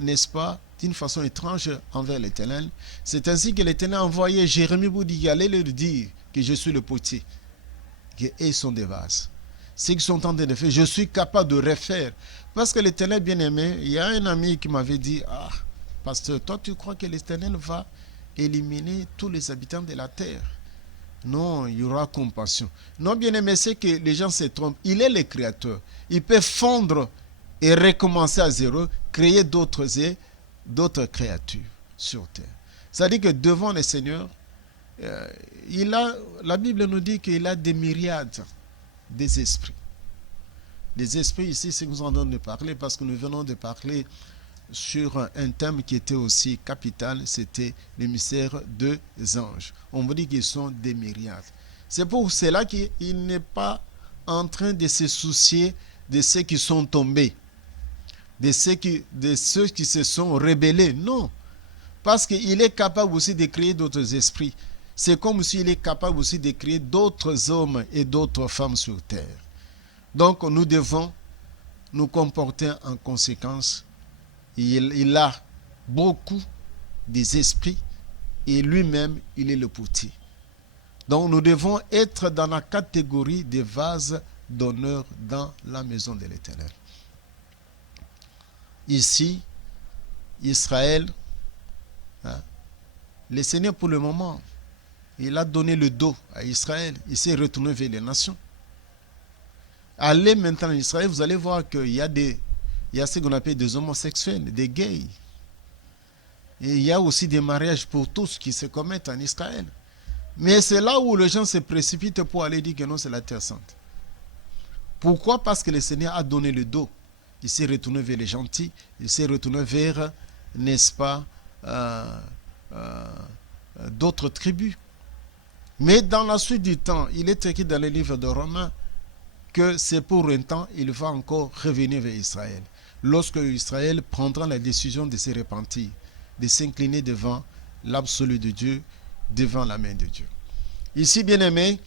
n'est-ce pas, d'une façon étrange envers l'Éternel. C'est ainsi que l'Éternel a envoyé Jérémie pour dire, allez leur dire que je suis le potier, qu'ils sont des vases. Ce qu'ils sont en train de faire, je suis capable de refaire. Parce que l'Éternel bien-aimé, il y a un ami qui m'avait dit, pasteur, toi tu crois que l'Éternel va éliminer tous les habitants de la terre? Non, il y aura compassion. Non, bien-aimé, c'est que les gens se trompent. Il est le créateur. Il peut fondre et recommencer à zéro, créer d'autres créatures sur terre. C'est-à-dire que devant le Seigneur, la Bible nous dit qu'il a des myriades des esprits. Les esprits ici, c'est que nous en train de parler, parce que nous venons de parler sur un thème qui était aussi capital, c'était le mystère des anges. On me dit qu'ils sont des myriades. C'est pour cela qu'il n'est pas en train de se soucier de ceux qui sont tombés, de ceux qui se sont rebellés. Non, parce qu'il est capable aussi de créer d'autres esprits. C'est comme s'il est capable aussi de créer d'autres hommes et d'autres femmes sur terre. Donc nous devons nous comporter en conséquence. Il a beaucoup des esprits et lui-même, il est le potier. Donc nous devons être dans la catégorie des vases d'honneur dans la maison de l'Éternel. Ici, Israël, le Seigneur pour le moment, il a donné le dos à Israël. Il s'est retourné vers les nations. Allez maintenant en Israël, vous allez voir qu'il y a ce qu'on appelle des homosexuels, des gays. Et il y a aussi des mariages pour tous qui se commettent en Israël. Mais c'est là où les gens se précipitent pour aller dire que non, c'est la terre sainte. Pourquoi? Parce que le Seigneur a donné le dos. Il s'est retourné vers les gentils. Il s'est retourné vers, n'est-ce pas, d'autres tribus. Mais dans la suite du temps, il est écrit dans le livre de Romains que c'est pour un temps, il va encore revenir vers Israël. Lorsque Israël prendra la décision de se repentir, de s'incliner devant l'absolu de Dieu, devant la main de Dieu. Ici, bien-aimés,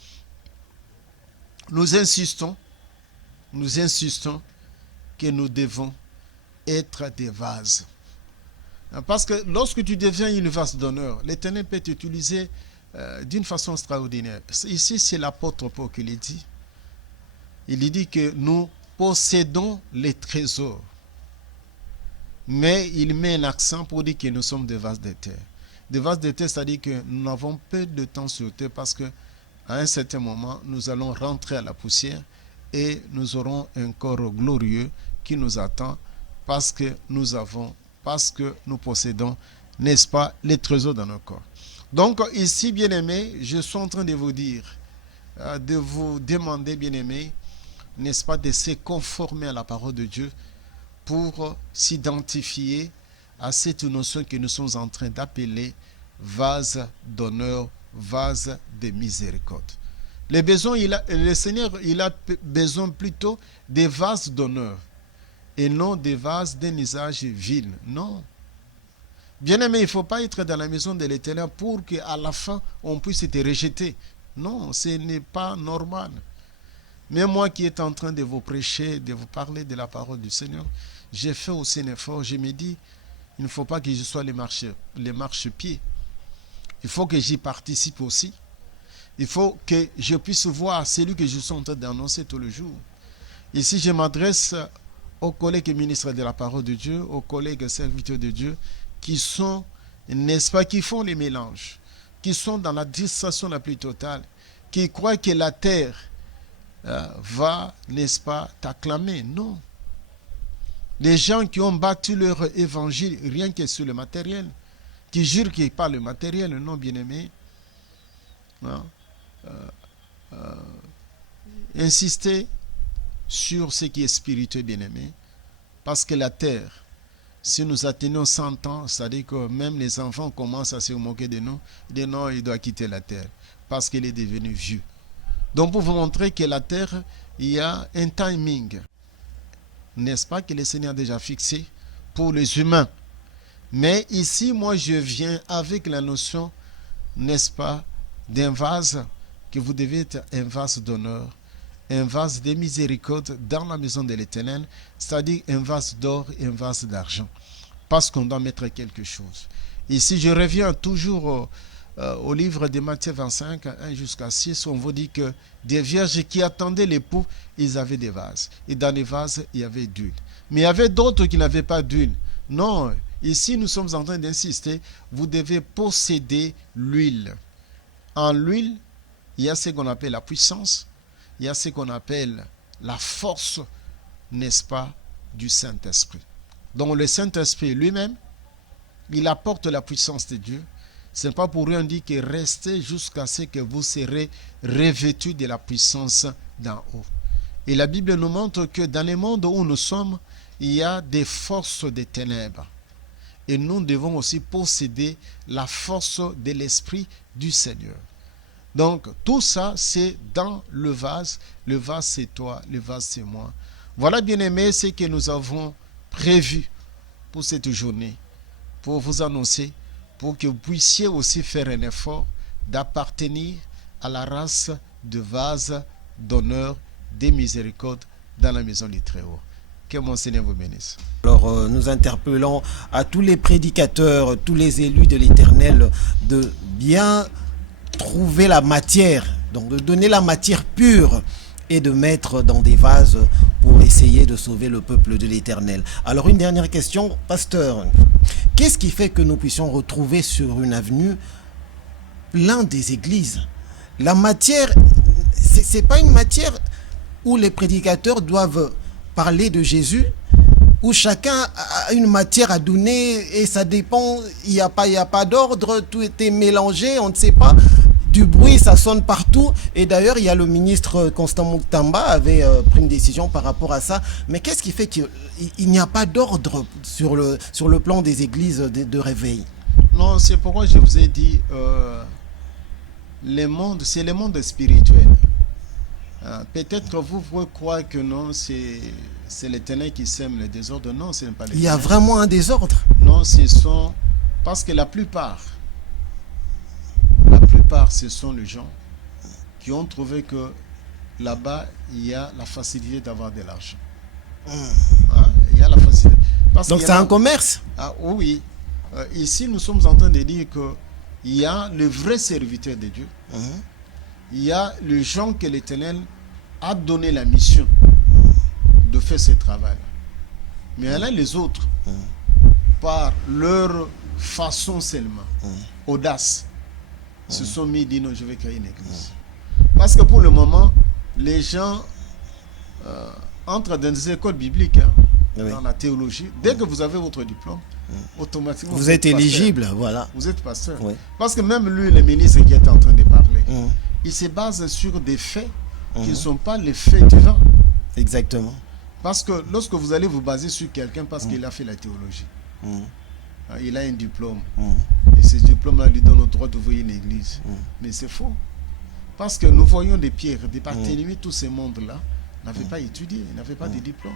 nous insistons que nous devons être des vases. Parce que lorsque tu deviens une vase d'honneur, l'Éternel peut t'utiliser d'une façon extraordinaire. Ici, c'est l'apôtre Paul qui le dit. Il dit que nous possédons les trésors. Mais il met un accent pour dire que nous sommes des vases de terre. Des vases de terre, c'est-à-dire que nous n'avons peu de temps sur terre parce qu'à un certain moment, nous allons rentrer à la poussière et nous aurons un corps glorieux qui nous attend parce que nous possédons, n'est-ce pas, les trésors dans nos corps. Donc ici, bien-aimés, je suis en train de vous dire, de vous demander, bien-aimés, n'est-ce pas, de se conformer à la parole de Dieu pour s'identifier à cette notion que nous sommes en train d'appeler vase d'honneur, vase de miséricorde. Le Seigneur, il a besoin plutôt des vases d'honneur et non des vases d'un usage vil. Non. Bien-aimé, il ne faut pas être dans la maison de l'Éternel pour qu'à la fin, on puisse te rejeter. Non, ce n'est pas normal. Mais moi qui est en train de vous prêcher, de vous parler de la parole du Seigneur, j'ai fait aussi un effort. Je me dis, il ne faut pas que je sois les marchepieds. Il faut que j'y participe aussi. Il faut que je puisse voir celui que je suis en train d'annoncer tous les jours. Ici, je m'adresse aux collègues ministres de la parole de Dieu, aux collègues serviteurs de Dieu, qui sont, n'est-ce pas, qui font les mélanges, qui sont dans la distraction la plus totale, qui croient que la terre va, n'est-ce pas, t'acclamer. Non. Les gens qui ont bâti leur évangile rien que sur le matériel, qui jurent qu'ils parlent le matériel, non, bien-aimé. Insister sur ce qui est spirituel, bien-aimé. Parce que la terre, si nous atteignons 100 ans, c'est-à-dire que même les enfants commencent à se moquer de nous, disent non, il doit quitter la terre, parce qu'il est devenu vieux. Donc pour vous montrer que la terre, il y a un timing, n'est-ce pas, que le Seigneur a déjà fixé pour les humains. Mais ici, moi, je viens avec la notion, n'est-ce pas, d'un vase, que vous devez être un vase d'honneur, un vase de miséricorde dans la maison de l'Éternel, c'est-à-dire un vase d'or et un vase d'argent, parce qu'on doit mettre quelque chose. Ici, je reviens toujours au livre de Matthieu 25, 1 jusqu'à 6, on vous dit que des vierges qui attendaient l'époux, ils avaient des vases. Et dans les vases, il y avait d'huile. Mais il y avait d'autres qui n'avaient pas d'huile. Non, ici, nous sommes en train d'insister, vous devez posséder l'huile. En l'huile, il y a ce qu'on appelle la puissance, il y a ce qu'on appelle la force, n'est-ce pas, du Saint-Esprit. Donc le Saint-Esprit lui-même, il apporte la puissance de Dieu. Ce n'est pas pour rien dit que restez jusqu'à ce que vous serez revêtus de la puissance d'en haut. Et la Bible nous montre que dans le monde où nous sommes, il y a des forces des ténèbres. Et nous devons aussi posséder la force de l'Esprit du Seigneur. Donc, tout ça, c'est dans le vase. Le vase, c'est toi. Le vase, c'est moi. Voilà, bien-aimés, ce que nous avons prévu pour cette journée, pour vous annoncer, pour que vous puissiez aussi faire un effort d'appartenir à la race de vase d'honneur, de miséricorde dans la maison du Très-Haut. Que mon Seigneur vous bénisse. Alors, nous interpellons à tous les prédicateurs, tous les élus de l'Éternel de bien trouver la matière, donc de donner la matière pure et de mettre dans des vases pour essayer de sauver le peuple de l'Éternel. Alors, une dernière question, pasteur. Qu'est-ce qui fait que nous puissions retrouver sur une avenue plein des églises? La matière, c'est pas une matière où les prédicateurs doivent parler de Jésus, où chacun a une matière à donner et ça dépend, il n'y a pas d'ordre, tout était mélangé, on ne sait pas. Du bruit, ça sonne partout. Et d'ailleurs, il y a le ministre Constant Moutamba avait pris une décision par rapport à ça. Mais qu'est-ce qui fait qu'il n'y a pas d'ordre sur le plan des églises de réveil? Non, c'est pourquoi je vous ai dit, c'est le monde spirituel. Peut-être vous pouvez croire que non, c'est l'Éternel qui sème le désordre. Non, ce n'est pas l'Éternel. Il y a vraiment un désordre. Non, ce sont... Parce que la plupart, ce sont les gens qui ont trouvé que là-bas, il y a la facilité d'avoir de l'argent. Il y a la facilité. Donc c'est un commerce. Ah oui. Ici, nous sommes en train de dire qu'il y a le vrai serviteur de Dieu. Il y a les gens que l'Éternel a donné la mission de faire ce travail. Mais il y en a les autres, par leur façon seulement, audace, se sont mis et dit non, je vais créer une église. Parce que pour le moment, les gens entrent dans des écoles bibliques, dans la théologie. Dès que vous avez votre diplôme, automatiquement vous êtes éligible, voilà. Vous êtes pasteur. Parce que même lui, le ministre qui est en train de parler, il se base sur des faits qui ne sont pas les faits divins. Exactement. Parce que lorsque vous allez vous baser sur quelqu'un parce qu'il a fait la théologie, il a un diplôme, et ce diplôme-là lui donne le droit d'ouvrir une église. Mais c'est faux. Parce que nous voyons des pierres, des Barthélemy, tous ces mondes-là n'avaient pas étudié, n'avaient pas de diplôme.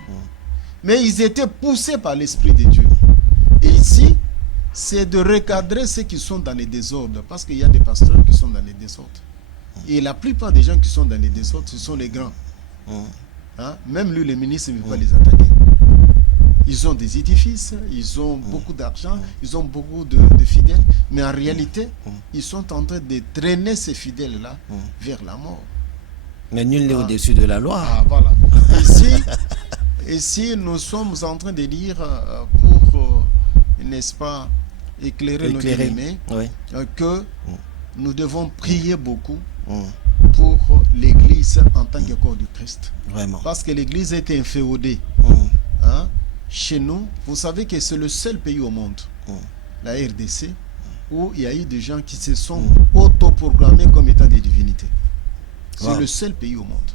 Mais ils étaient poussés par l'Esprit de Dieu. Et ici, c'est de recadrer ceux qui sont dans les désordres. Parce qu'il y a des pasteurs qui sont dans les désordres. Et la plupart des gens qui sont dans les désordres, ce sont les grands. Même lui, le ministre, ne veut pas les attaquer. Ils ont des édifices, ils ont beaucoup d'argent, ils ont beaucoup de fidèles. Mais en réalité, ils sont en train de traîner ces fidèles-là vers la mort. Mais nul n'est au-dessus de la loi. Voilà. Ici, nous sommes en train de dire, pour, n'est-ce pas, éclairer nos bien-aimés, que nous devons prier beaucoup pour l'Église en tant que corps du Christ. Vraiment. Parce que l'Église est inféodée. Chez nous, vous savez que c'est le seul pays au monde, la RDC, où il y a eu des gens qui se sont autoproclamés comme étant des divinités. C'est le seul pays au monde.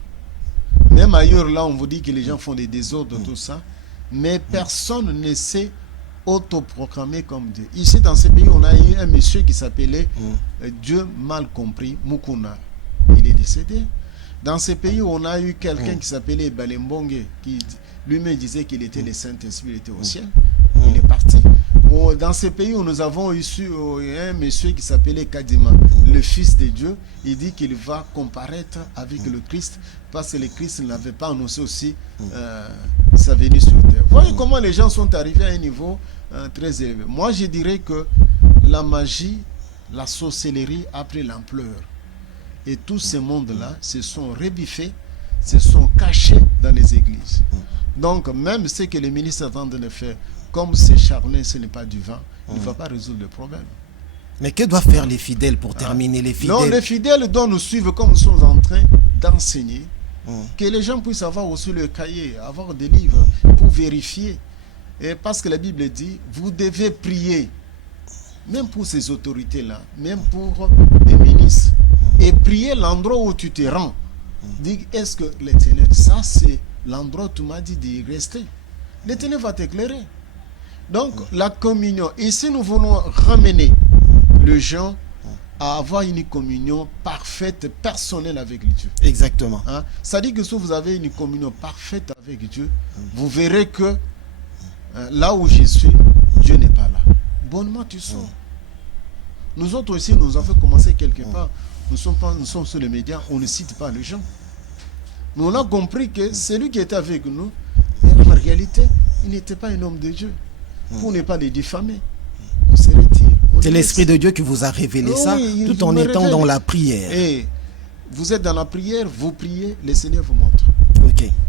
Même ailleurs, là, on vous dit que les gens font des désordres, tout ça, mais personne ne s'est autoproclamé comme Dieu. Ici, dans ce pays, on a eu un monsieur qui s'appelait Dieu mal compris, Mukuna. Il est décédé. Dans ce pays, on a eu quelqu'un qui s'appelait Balembonge, qui lui-même disait qu'il était le Saint-Esprit, il était au ciel. Il est parti. Dans ce pays où nous avons eu un monsieur qui s'appelait Kadima, le Fils de Dieu, il dit qu'il va comparaître avec le Christ parce que le Christ n'avait pas annoncé aussi sa venue sur terre. Voyez comment les gens sont arrivés à un niveau très élevé. Moi, je dirais que la magie, la sorcellerie a pris l'ampleur. Et tous ces mondes-là se sont rebiffés, se sont cachés dans les églises. Donc, même ce que les ministres attendent de faire, comme c'est charnel, ce n'est pas du vin, il ne va pas résoudre le problème. Mais que doivent faire les fidèles pour terminer les fidèles? Non, les fidèles doivent nous suivre comme nous sommes en train d'enseigner. Que les gens puissent avoir aussi le cahier, avoir des livres pour vérifier. Et parce que la Bible dit, vous devez prier, même pour ces autorités-là, même pour les ministres. Et prier l'endroit où tu te rends. Dis, est-ce que l'Éternel, ça c'est l'endroit où tu m'as dit d'y rester. L'Éternel va t'éclairer. Donc, la communion. Ici, nous voulons ramener les gens à avoir une communion parfaite, personnelle avec Dieu. Exactement. Ça dit que si vous avez une communion parfaite avec Dieu, vous verrez que là où je suis, Dieu n'est pas là. Bonnement, tu sors. Nous autres aussi, nous avons commencé quelque part. Nous sommes sur les médias, on ne cite pas les gens. Mais on a compris que celui qui était avec nous, en réalité, il n'était pas un homme de Dieu. Pour ne pas les diffamer, on se retire. C'est l'Esprit de Dieu qui vous a révélé ça, tout en étant dans la prière. Et vous êtes dans la prière, vous priez, le Seigneur vous montre.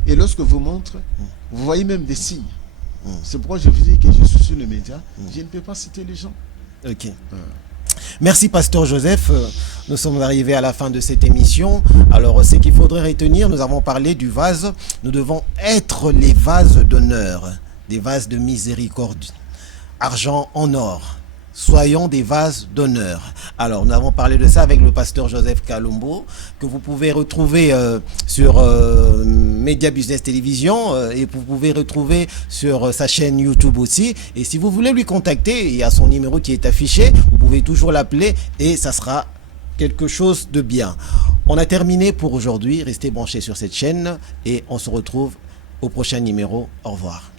Et lorsque vous montre, vous voyez même des signes. C'est pourquoi je vous dis que je suis sur les médias, je ne peux pas citer les gens. Merci Pasteur Joseph, nous sommes arrivés à la fin de cette émission. Alors ce qu'il faudrait retenir, nous avons parlé du vase, nous devons être les vases d'honneur, des vases de miséricorde, argent en or. Soyons des vases d'honneur. Alors, nous avons parlé de ça avec le pasteur Joseph Kalumbo, que vous pouvez retrouver sur Media Business Télévision et vous pouvez retrouver sur sa chaîne YouTube aussi. Et si vous voulez lui contacter, il y a son numéro qui est affiché, vous pouvez toujours l'appeler et ça sera quelque chose de bien. On a terminé pour aujourd'hui. Restez branchés sur cette chaîne et on se retrouve au prochain numéro. Au revoir.